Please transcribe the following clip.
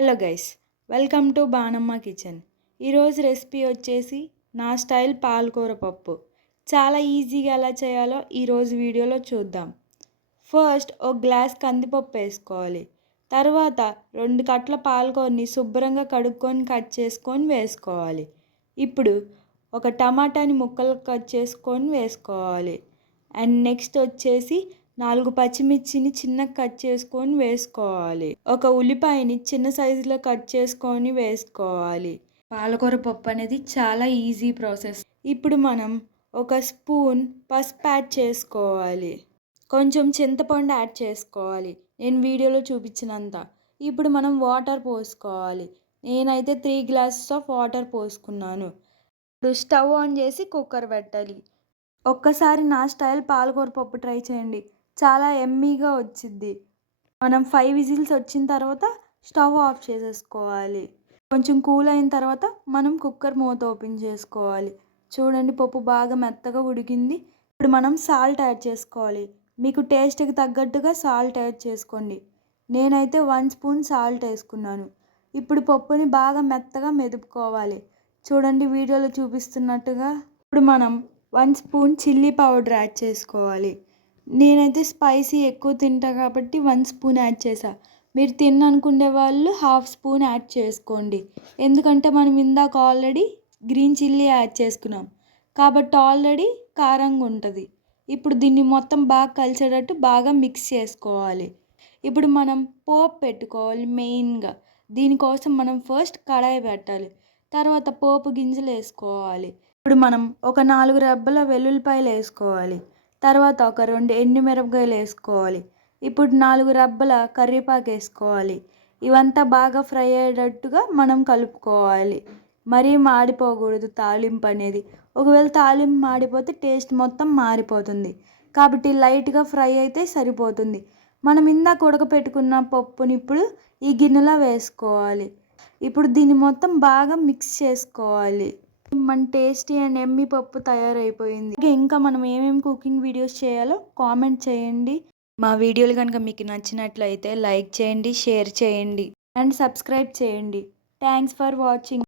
Hello guys, welcome to Banamma kitchen. ఈరోజు recipe వచ్చేసి నా స్టైల్ పాలకూర పప్పు. చాలా ఈజీగా ఎలా చేయాలో ఈరోజు వీడియోలో చూద్దాం. ఫస్ట్ ఒక గ్లాస్ కందిపప్పు వేసుకోవాలి. తర్వాత 2 కట్టల పాలకూరని శుభ్రంగా కడుక్కొని కట్ చేసుకొని వేసుకోవాలి. ఇప్పుడు ఒక టమాటాని ముక్కలు కట్ చేసుకొని వేసుకోవాలి. అండ్ నెక్స్ట్ వచ్చేసి 4 పచ్చిమిర్చిని చిన్నగా కట్ చేసుకొని వేసుకోవాలి. ఒక ఉల్లిపాయని చిన్న సైజులో కట్ చేసుకొని వేసుకోవాలి. పాలకూర పప్పు అనేది చాలా ఈజీ ప్రాసెస్. ఇప్పుడు మనం ఒక స్పూన్ పసుపు యాడ్ చేసుకోవాలి. కొంచెం చింతపండు యాడ్ చేసుకోవాలి, నేను వీడియోలో చూపించినంత. ఇప్పుడు మనం వాటర్ పోసుకోవాలి. నేనైతే 3 గ్లాసెస్ ఆఫ్ వాటర్ పోసుకున్నాను. ఇప్పుడు స్టవ్ ఆన్ చేసి కుక్కర్ పెట్టాలి. ఒక్కసారి నా స్టైల్ పాలకూర పప్పు ట్రై చేయండి, చాలా ఎమ్మీగా వచ్చింది. మనం 5 విజిల్స్ వచ్చిన తర్వాత స్టవ్ ఆఫ్ చేసేసుకోవాలి. కొంచెం కూల్ అయిన తర్వాత మనం కుక్కర్ మూత ఓపెన్ చేసుకోవాలి. చూడండి, పప్పు బాగా మెత్తగా ఉడికింది. ఇప్పుడు మనం సాల్ట్ యాడ్ చేసుకోవాలి. మీకు టేస్ట్కి తగ్గట్టుగా సాల్ట్ యాడ్ చేసుకోండి. నేనైతే 1 స్పూన్ సాల్ట్ వేసుకున్నాను. ఇప్పుడు పప్పుని బాగా మెత్తగా మెదుపుకోవాలి. చూడండి వీడియోలో చూపిస్తున్నట్టుగా. ఇప్పుడు మనం 1 స్పూన్ చిల్లీ పౌడర్ యాడ్ చేసుకోవాలి. నేనైతే స్పైసీ ఎక్కువ తింటా కాబట్టి 1 స్పూన్ యాడ్ చేసా. మీరు తిననుకునే వాళ్ళు 1/2 స్పూన్ యాడ్ చేసుకోండి. ఎందుకంటే మనం ఇందాక ఆల్రెడీ గ్రీన్ చిల్లీ యాడ్ చేసుకున్నాం కాబట్టి ఆల్రెడీ కారంగా ఉంటుంది. ఇప్పుడు దీన్ని మొత్తం బాగా కలిసేటట్టు బాగా మిక్స్ చేసుకోవాలి. ఇప్పుడు మనం పోపు పెట్టుకోవాలి. మెయిన్గా దీనికోసం మనం ఫస్ట్ కడాయి పెట్టాలి. తర్వాత పోపు గింజలు వేసుకోవాలి. ఇప్పుడు మనం ఒక 4 రెబ్బల వెల్లుల్లిపాయలు వేసుకోవాలి. తర్వాత ఒక 2 ఎండుమిరపకాయలు వేసుకోవాలి. ఇప్పుడు 4 రెబ్బల కరివేపాకు వేసుకోవాలి. ఇవంతా బాగా ఫ్రై అయ్యేటట్టుగా మనం కలుపుకోవాలి. మరీ మాడిపోకూడదు తాలింపు అనేది. ఒకవేళ తాలింపు మాడిపోతే టేస్ట్ మొత్తం మారిపోతుంది. కాబట్టి లైట్గా ఫ్రై అయితే సరిపోతుంది. మనం ఇందాక ఉడకపెట్టుకున్న పప్పుని ఇప్పుడు ఈ గిన్నెలో వేసుకోవాలి. ఇప్పుడు దీన్ని మొత్తం బాగా మిక్స్ చేసుకోవాలి. మన టేస్టీ అండ్ ఎమ్మీ పప్పు తయారైపోయింది. ఇంకా మనం ఏమేమి కుకింగ్ వీడియోస్ చేయాలో కామెంట్ చేయండి. మా వీడియోలు కనుక మీకు నచ్చినట్లయితే లైక్ చేయండి, షేర్ చేయండి అండ్ సబ్స్క్రైబ్ చేయండి. Thanks for watching.